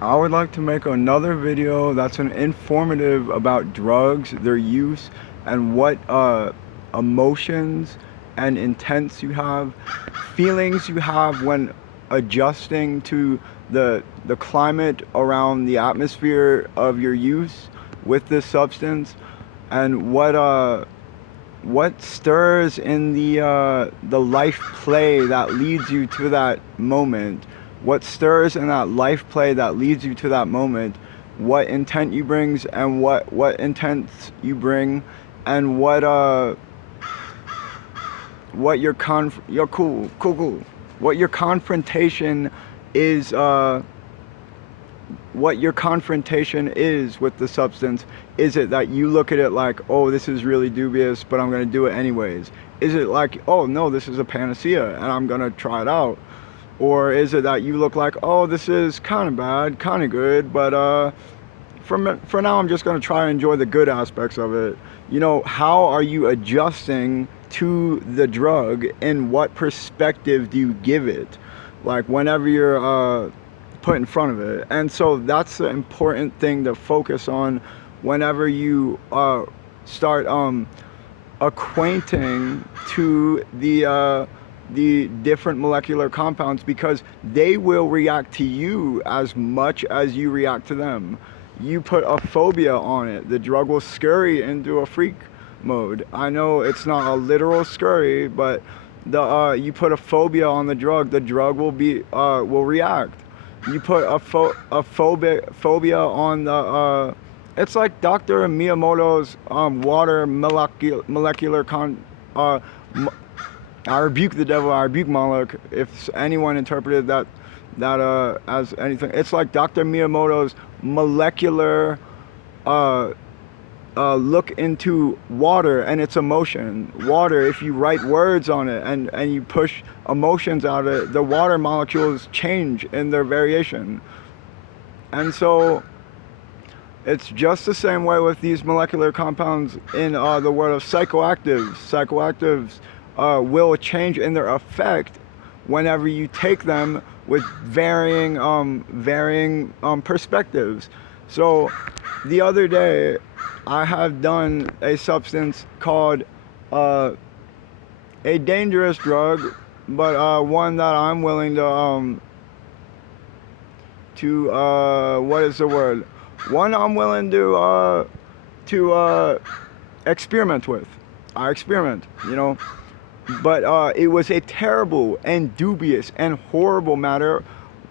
I would like to make another video that's an informative about drugs, their use, and what emotions and intents you have, feelings you have when adjusting to the climate around the atmosphere of your use with this substance, and what stirs in the life play that leads you to that moment, what stirs in that life play that leads you to that moment, what intent you brings and what intents you bring, and what your cool what your confrontation is, what your confrontation is with the substance. Is it that you look at it like, oh, this is really dubious, but I'm going to do it anyways? Is it like, oh, no, this is a panacea and I'm going to try it out? Or is it that you look like, oh, this is kind of bad, kind of good, but for now I'm just going to try and enjoy the good aspects of it? You know, how are you adjusting to the drug, and what perspective do you give it? Like whenever you're put in front of it. And so that's the important thing to focus on whenever you start acquainting to the different molecular compounds, because they will react to you as much as you react to them. You put a phobia on it, the drug will scurry into a freak mode. I know it's not a literal scurry, but you put a phobia on the drug will react. You put a phobia on the it's like Dr. Miyamoto's water molecular I rebuke the devil, I rebuke Moloch. If anyone interpreted that as anything, it's like Dr. Miyamoto's molecular look into water and its emotion. Water, if you write words on it and you push emotions out of it, the water molecules change in their variation. And so it's just the same way with these molecular compounds in the world of psychoactives. Psychoactives will change in their effect whenever you take them with varying perspectives. So the other day, I have done a substance called a dangerous drug, but one that I'm willing to what is the word? One I'm willing to experiment with. I experiment, you know. But it was a terrible and dubious and horrible matter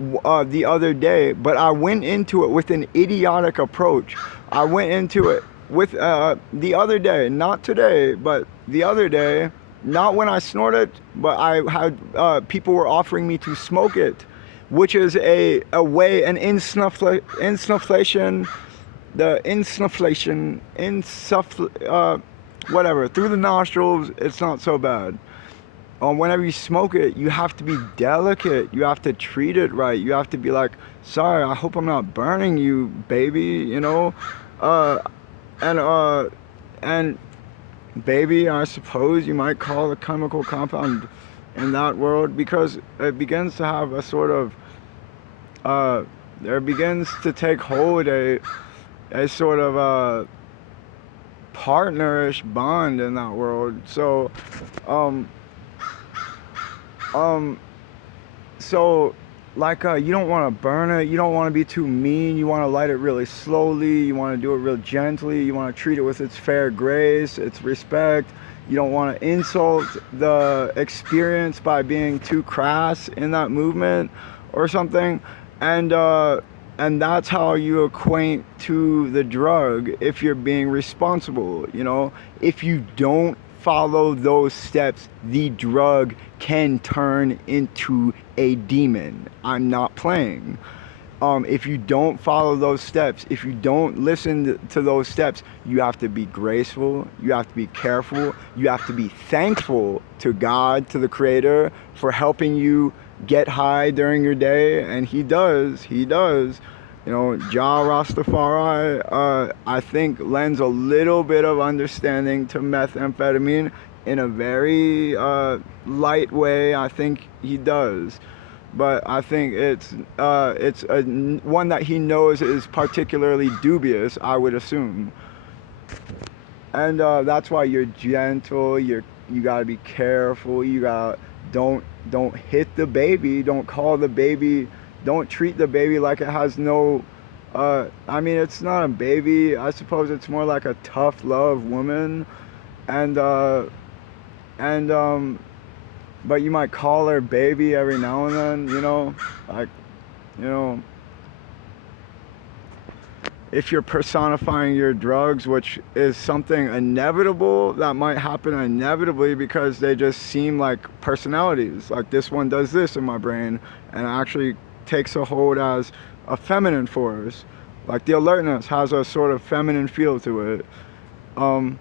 the other day. But I went into it with an idiotic approach. I went into it with the other day, not today, but the other day, not when I snorted, but I had people were offering me to smoke it, which is a way, an insufflation, whatever, through the nostrils. It's not so bad. Whenever you smoke it, you have to be delicate. You have to treat it right. You have to be like, sorry, I hope I'm not burning you, baby, you know? And baby, I suppose you might call the chemical compound in that world, because it begins to have a sort of, there begins to take hold a sort of partnerish bond in that world. So, so like you don't want to burn it, you don't want to be too mean, you want to light it really slowly, you want to do it real gently, you want to treat it with its fair grace, its respect. You don't want to insult the experience by being too crass in that movement or something. And that's how you acquaint to the drug, if you're being responsible, you know. If you don't follow those steps, the drug can turn into a demon. I'm not playing. If you don't follow those steps, if you don't listen to those steps, you have to be graceful, you have to be careful, you have to be thankful to God, to the Creator, for helping you get high during your day. And he does. You know, Jah Rastafari, I think, lends a little bit of understanding to methamphetamine in a very light way. I think he does. but I think it's one that he knows is particularly dubious, I would assume. And that's why you're gentle. You gotta be careful. You got don't hit the baby. Don't call the baby. Don't treat the baby like it has no. I mean, it's not a baby. I suppose it's more like a tough love woman, and and but you might call her baby every now and then. Like you know, if you're personifying your drugs, which is something inevitable that might happen inevitably because they just seem like personalities. Like this one does this in my brain and actually takes a hold as a feminine force. Like the alertness has a sort of feminine feel to it. Um,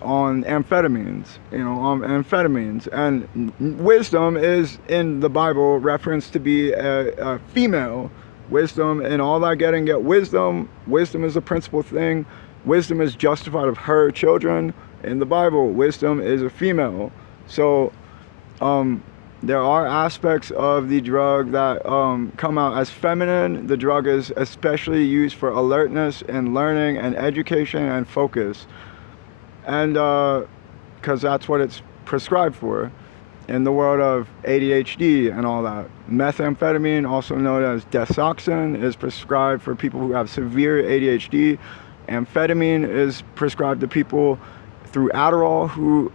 on amphetamines, on amphetamines. And wisdom is in the Bible referenced to be a female. Wisdom and all that get wisdom. Wisdom is a principal thing. Wisdom is justified of her children. In the Bible, wisdom is a female. So there are aspects of the drug that come out as feminine. The drug is especially used for alertness and learning and education and focus. And because that's what it's prescribed for in the world of ADHD and all that. Methamphetamine, also known as desoxin, is prescribed for people who have severe ADHD. Amphetamine is prescribed to people through Adderall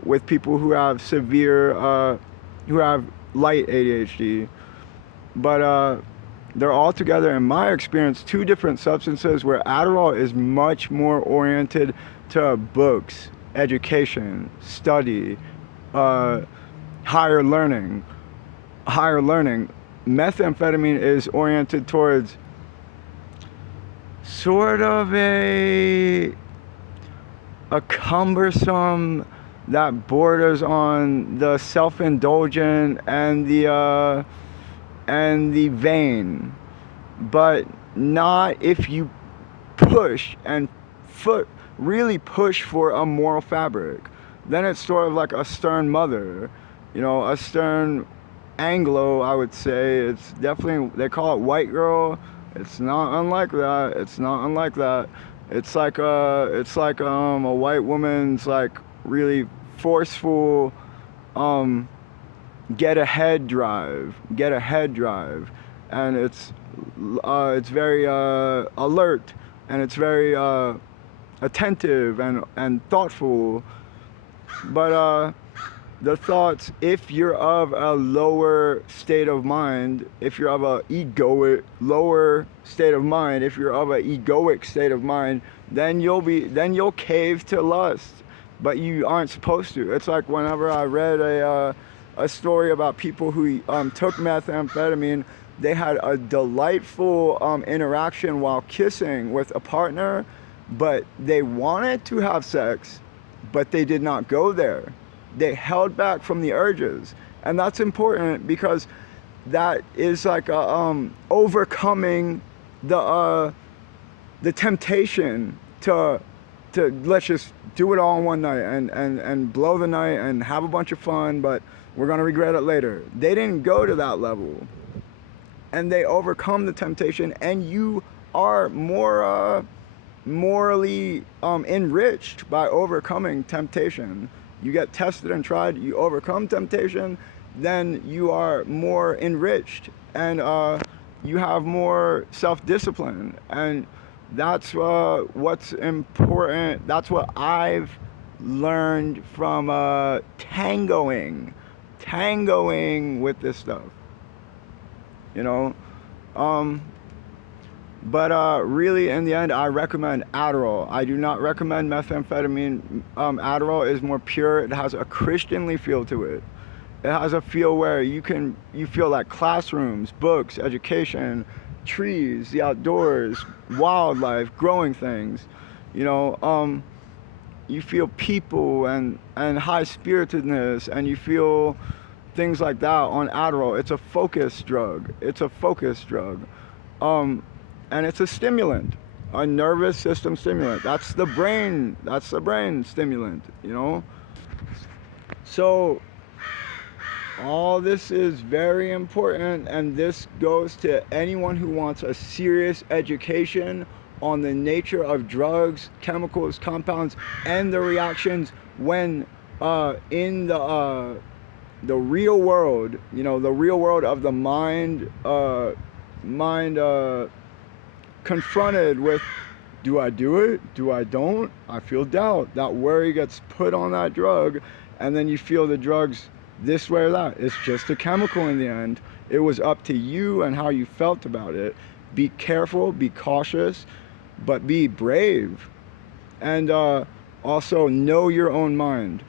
with people who have severe, who have light ADHD. But they're all together, in my experience, two different substances where Adderall is much more oriented to books, education, study, higher learning. Methamphetamine is oriented towards sort of a cumbersome that borders on the self-indulgent and the vain, but not if you push and really push for a moral fabric. Then it's sort of like a stern mother, a stern Anglo, I would say. It's definitely, they call it white girl. It's not unlike that. It's not unlike that. It's like a white woman's like really forceful get ahead drive, and it's very alert, and it's very attentive and thoughtful. But the thoughts, if you're of a lower state of mind, if you're of a lower state of mind, if you're of an egoic state of mind, then you'll cave to lust, but you aren't supposed to. It's like whenever I read a story about people who took methamphetamine, they had a delightful interaction while kissing with a partner, but they wanted to have sex, but they did not go there. They held back from the urges. And that's important because that is like overcoming the temptation to let's just do it all in one night and blow the night and have a bunch of fun, but we're gonna regret it later. They didn't go to that level, and they overcome the temptation, and you are more morally enriched by overcoming temptation. You get tested and tried, you overcome temptation, then you are more enriched, and you have more self-discipline. And that's what's important. That's what I've learned from tangoing with this stuff, But really, in the end, I recommend Adderall. I do not recommend methamphetamine. Adderall is more pure. It has a Christianly feel to it. It has a feel where you feel like classrooms, books, education, trees, the outdoors, wildlife, growing things. You feel people and high-spiritedness, and you feel things like that on Adderall. It's a focus drug. And it's a stimulant, a nervous system stimulant. That's the brain stimulant, So All this is very important, and this goes to anyone who wants a serious education on the nature of drugs, chemicals, compounds, and the reactions when in the real world, you know, the real world of the mind, mind confronted with, do I do it? Do I don't? I feel doubt. That worry gets put on that drug, and then you feel the drugs this way or that. It's just a chemical in the end. It was up to you and how you felt about it. Be careful, be cautious, but be brave. And also know your own mind.